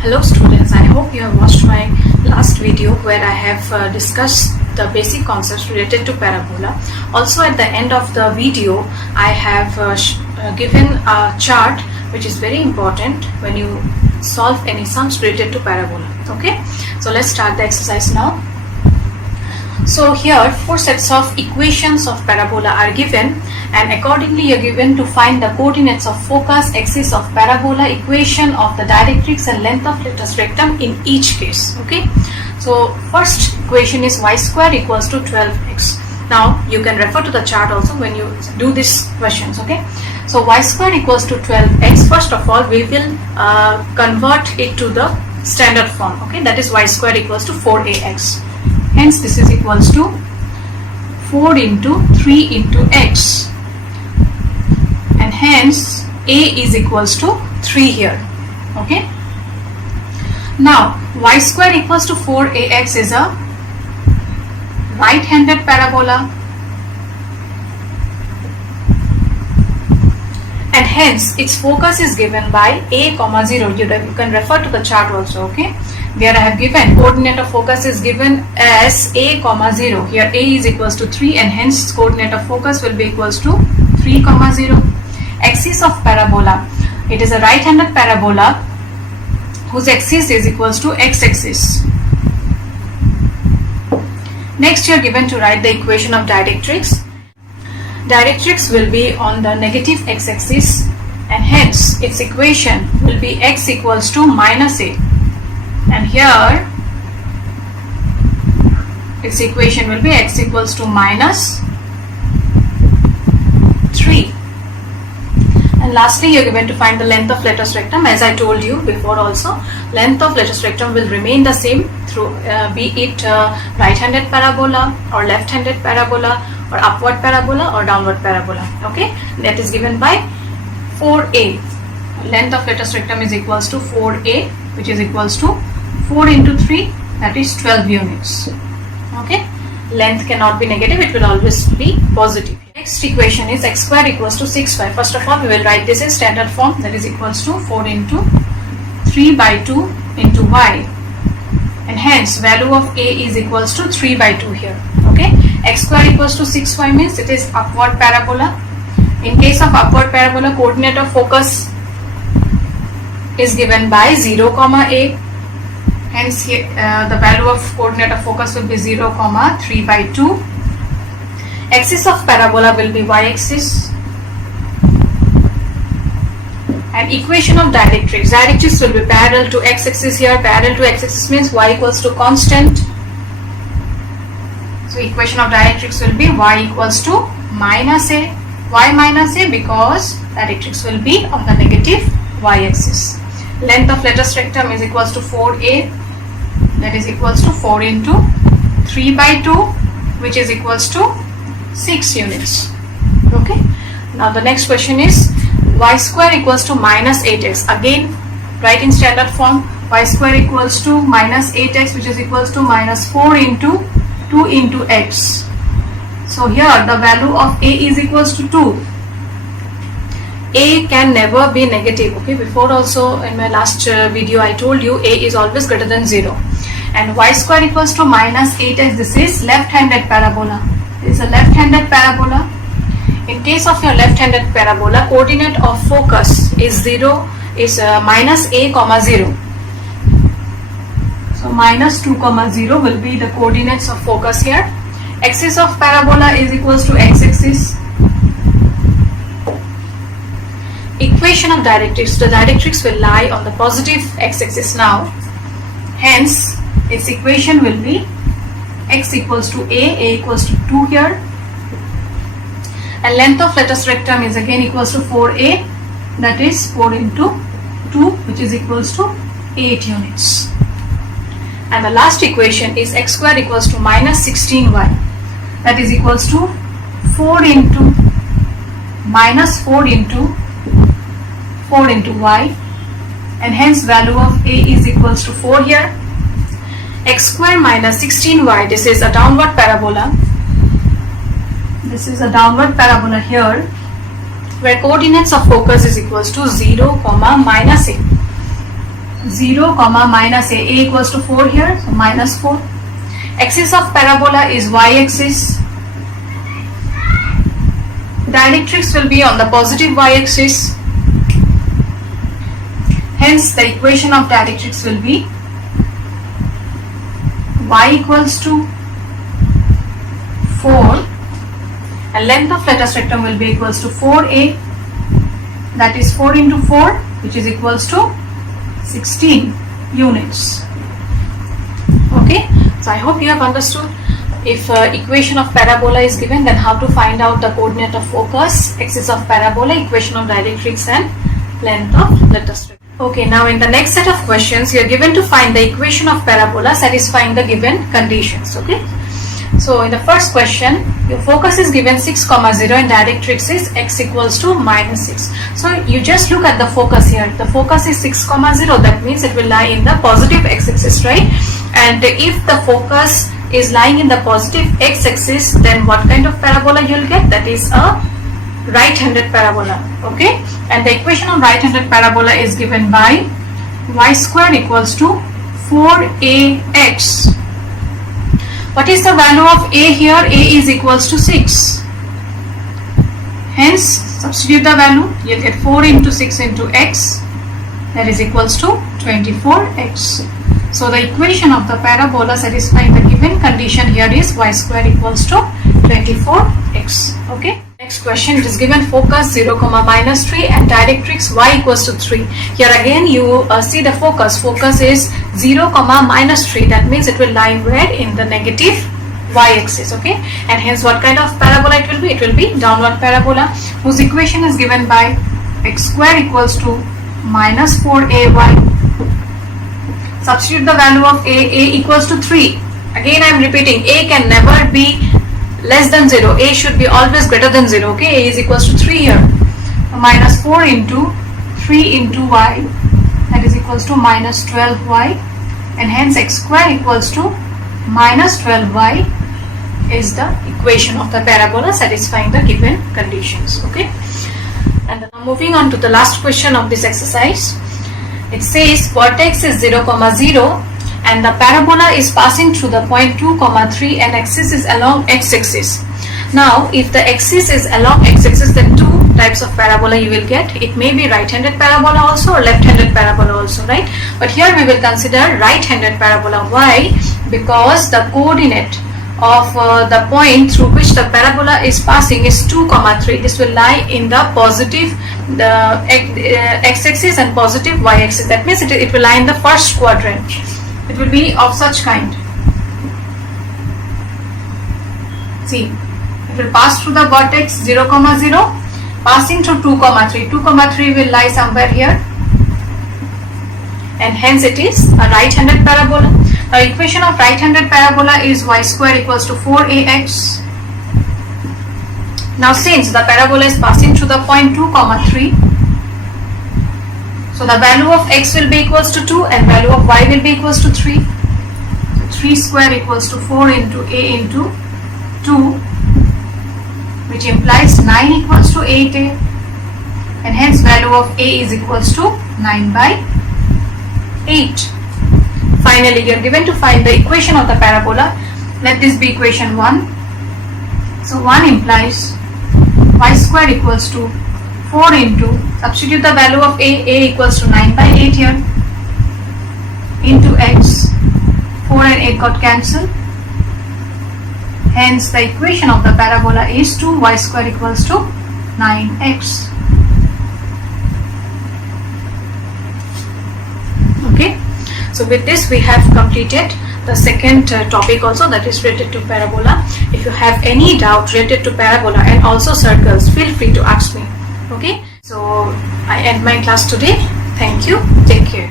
Hello students, I hope you have watched my last video where I have discussed the basic concepts related to parabola. Also at the end of the video I have given a chart which is very important when you solve any sums related to parabola. Okay, so let's start the exercise now. So here four sets of equations of parabola are given, and accordingly you are given to find the coordinates of focus, axis of parabola, equation of the directrix and length of latus rectum in each case. Okay, so first equation is y square equals to 12x. Now you can refer to the chart also when you do these questions. Okay, so y square equals to 12x. First of all we will convert it to the standard form. Okay, that is y square equals to 4ax. Hence this is equals to 4 into 3 into x, and hence a is equals to 3 here. Okay, now y square equals to 4ax is a right-handed parabola, and hence its focus is given by a comma 0. You can refer to the chart also. Okay, there I have given coordinate of focus is given as a comma 0. Here a is equals to 3, and hence coordinate of focus will be equals to 3 comma 0. Axis of parabola, it is a right-handed parabola whose axis is equals to x-axis. Next you are given to write the equation of directrix. Directrix will be on the negative x-axis, and hence its equation will be x equals to minus a, and here its equation will be x equals to minus 3. And lastly you are given to find the length of latus rectum. As I told you before also, length of latus rectum will remain the same through be it right-handed parabola or left-handed parabola or upward parabola or downward parabola. Okay, that is given by 4a. Length of latus rectum is equals to 4a, which is equals to 4 into 3, that is 12 units. Okay, length cannot be negative, it will always be positive. Next equation is x square equals to 6y. First of all we will write this in standard form, that is equals to 4 into 3 by 2 into y, and hence value of a is equals to 3 by 2 here. Okay, x square equals to 6y means it is upward parabola. In case of upward parabola, coordinate of focus is given by 0 comma a, hence here, the value of coordinate of focus will be 0 comma 3 by 2. Axis of parabola will be y-axis, and equation of directrix. Directrix will be parallel to x-axis here. Parallel to x-axis means y equals to constant. So equation of directrix will be y equals to minus a. Why minus a? Because directrix will be on the negative y-axis. Length of latus rectum is equals to 4a, that is equals to 4 into 3 by 2, which is equals to 6 units. Okay, now the next question is y square equals to minus 8x. Again write in standard form, y square equals to minus 8x, which is equals to minus 4 into 2 into x. So here the value of a is equals to 2. A can never be negative. Okay, before also in my last video I told you a is always greater than 0. And y square equals to minus 8x. This is left-handed parabola. This is a left-handed parabola. In case of your left-handed parabola, coordinate of focus is minus a comma 0. So minus 2 comma 0 will be the coordinates of focus here. Axis of parabola is equals to x-axis. Equation of directrix. The directrix will lie on the positive x-axis now. Hence its equation will be x equals to a equals to 2 here, and length of latus rectum is again equals to 4a, that is 4 into 2, which is equals to 8 units. And the last equation is x square equals to minus 16y, that is equals to 4 into minus 4 into 4 into y, and hence value of a is equals to 4 here. X square minus 16y, this is a downward parabola. This is a downward parabola here, where coordinates of focus is equals to 0 comma minus a. 0 comma minus a equals to 4 here, so minus 4. Axis of parabola is y-axis. Directrix will be on the positive y-axis. Hence the equation of directrix will be y equals to 4 and length of latus rectum will be equals to 4a, that is 4 into 4, which is equals to 16 units. Okay, so I hope you have understood. If equation of parabola is given, then how to find out the coordinate of focus, axis of parabola, equation of directrix and length of latus rectum. Okay, now in the next set of questions you are given to find the equation of parabola satisfying the given conditions. Okay, so in the first question your focus is given 6, 0 and directrix is x equals to minus 6. So you just look at the focus here. The focus is 6, 0, that means it will lie in the positive x-axis, right? And if the focus is lying in the positive x-axis, then what kind of parabola you will get? That is a right-handed parabola. Okay, and the equation of right-handed parabola is given by y square equals to 4ax. What is the value of a here? A is equals to 6. Hence substitute the value, you will get 4 into 6 into x, that is equals to 24x. So the equation of the parabola satisfying the given condition here is y square equals to 24x. Okay. Next question, it is given focus 0, minus 3 and directrix y equals to 3. Here again you see the focus. Focus is 0, minus 3. That means it will lie where? In the negative y-axis. Okay. And hence what kind of parabola it will be? It will be downward parabola whose equation is given by x square equals to minus 4ay. Substitute the value of a equals to 3. Again I am repeating, a can never be less than 0. A should be always greater than 0. Okay, a is equals to 3 here. Minus 4 into 3 into y, that is equals to minus 12y, and hence x square equals to minus 12y is the equation of the parabola satisfying the given conditions. Okay, and now moving on to the last question of this exercise. It says vertex is 0, 0 and the parabola is passing through the point 2, 3 and axis is along x-axis. Now if the axis is along x-axis, then two types of parabola you will get. It may be right-handed parabola also or left-handed parabola also, right? But here we will consider right-handed parabola. Why? Because the coordinate of the point through which the parabola is passing is 2, 3. This will lie in the positive x-axis and positive y-axis. That means it will lie in the first quadrant. It will be of such kind. See, it will pass through the vertex 0, 0, passing through 2, 3. 2, 3 will lie somewhere here, and hence it is a right-handed parabola. The equation of right-handed parabola is y square equals to 4ax. Now since the parabola is passing through the point 2, 3, so the value of x will be equals to 2 and value of y will be equals to 3. So 3 square equals to 4 into a into 2, which implies 9 equals to 8a, and hence value of a is equals to 9 by 8. Finally, you are given to find the equation of the parabola. Let this be equation 1. So 1 implies y square equals to 4 into, substitute the value of a equals to 9 by 8 here, into x, 4 and 8 got cancelled. Hence the equation of the parabola is 2y square equals to 9x. Okay, so with this we have completed the second topic also, that is related to parabola. If you have any doubt related to parabola and also circles, feel free to ask me. Okay, so I end my class today. Thank you. Take care.